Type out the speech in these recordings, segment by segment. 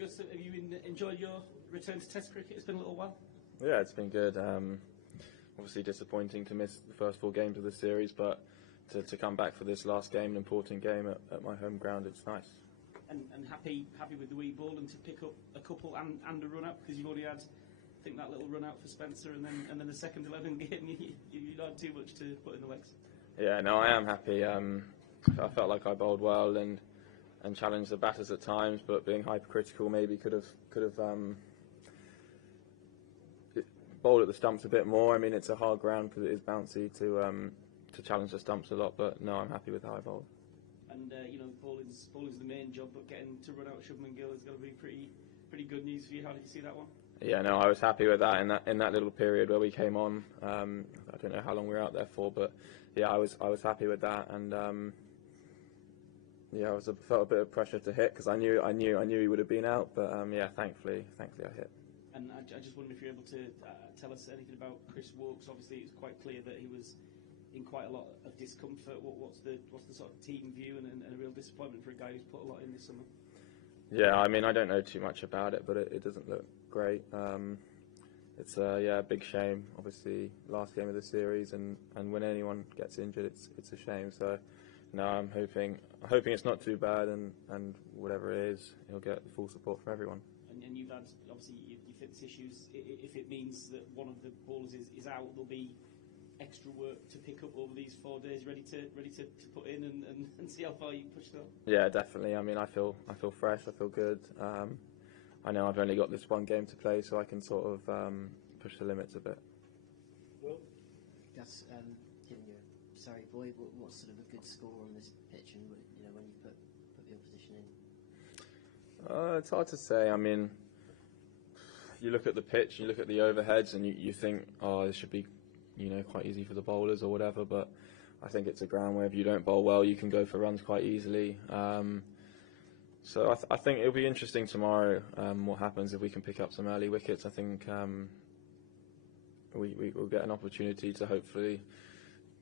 Gus, have you enjoyed your return to Test cricket? It's been a little while. Yeah, it's been good. Obviously disappointing to miss the first 4 games of the series, but to come back for this last game, an important game at my home ground, it's nice. And happy with the wee ball and to pick up a couple and a run out, because you've already had, I think, that little run out for Spencer and then the second 11 game. You don't have too much to put in the legs. Yeah, no, I am happy. I felt like I bowled well and challenged the batters at times, but being hypercritical maybe could have bowled at the stumps a bit more. I mean, it's a hard ground because it is bouncy to challenge the stumps a lot, but no, I'm happy with how I bowled. And bowling's the main job, but getting to run out Shubman Gill is going to be pretty good news for you. How did you see that one? Yeah, no, I was happy with that in that little period where we came on. I don't know how long we were out there for, but yeah, I was happy with that, and yeah, I felt a bit of pressure to hit because I knew he would have been out, but yeah, thankfully I hit. And I just wondered if you're able to tell us anything about Chris Woakes. Obviously, it was quite clear that he was in quite a lot of discomfort. What's the sort of team view and a real disappointment for a guy who's put a lot in this summer? Yeah, I mean, I don't know too much about it, but it doesn't look great. It's a big shame. Obviously, last game of the series, and when anyone gets injured, it's a shame. So, no, I'm hoping it's not too bad, and whatever it is, he'll get full support from everyone. And you've had obviously your fitness issues. If it means that one of the bowlers is out, there'll be extra work to pick up over these 4 days, ready to put in and see how far you can push them. Yeah, definitely. I mean, I feel fresh. I feel good. I know I've only got this one game to play, so I can sort of push the limits a bit. Well, Gus, given you're a Surrey boy, what's sort of a good score on this pitch, and when you put the opposition in? It's hard to say. I mean, you look at the pitch, you look at the overheads, and you think, oh, this should be, quite easy for the bowlers or whatever. But I think it's a ground where if you don't bowl well, you can go for runs quite easily. So I think it'll be interesting tomorrow what happens if we can pick up some early wickets. I think we will get an opportunity to hopefully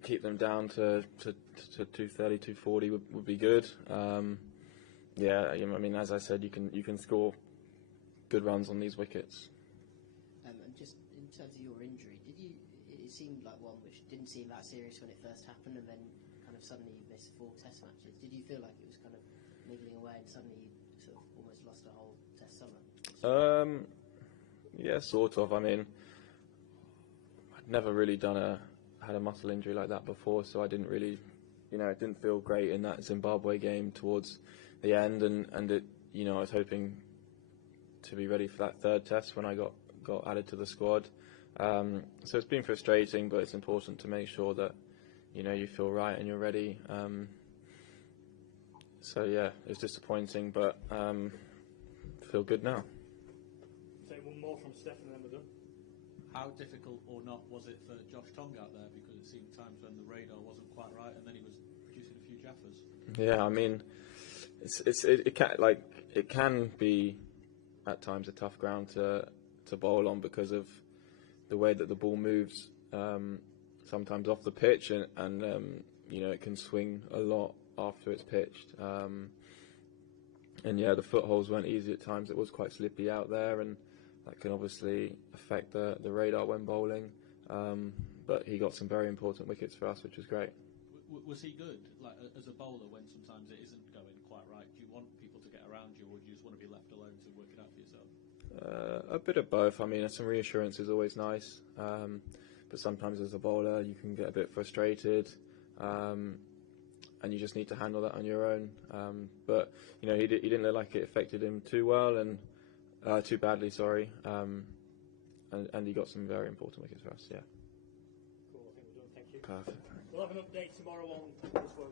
keep them down to 230, 240 would be good. Yeah, I mean, as I said, you can score good runs on these wickets. And just in terms of your injury, it seemed like one which didn't seem that serious when it first happened, and then kind of suddenly you missed 4 Test matches. Did you feel like it was kind of niggling away and suddenly you sort of almost lost a whole Test summer? Yeah, sort of. I mean, I'd never really had a muscle injury like that before, so I didn't really, it didn't feel great in that Zimbabwe game towards the end, and it, I was hoping to be ready for that 3rd Test when I got added to the squad. So it's been frustrating, but it's important to make sure that you feel right and you're ready. So yeah, it's disappointing, but feel good now. Take one more from Steph and then we're done. How difficult or not was it for Josh Tong out there? Because it seemed times when the radar wasn't quite right, and then he was producing a few jaffers. Yeah, I mean, it can be at times a tough ground to bowl on because of the way that the ball moves. Sometimes off the pitch, and it can swing a lot after it's pitched. And yeah, the footholds weren't easy at times. It was quite slippy out there, and that can obviously affect the radar when bowling. But he got some very important wickets for us, which was great. Was he good, like as a bowler, when sometimes it isn't going quite right? Do you want people to get around you, or do you just want to be left alone to work it out for yourself? A bit of both. I mean, some reassurance is always nice, but sometimes as a bowler you can get a bit frustrated, and you just need to handle that on your own. But he didn't look like it affected him too badly. Sorry, and he got some very important wickets for us. Yeah. Cool. I think we're done. Thank you. Perfect. We'll have an update tomorrow on Chris Woakes.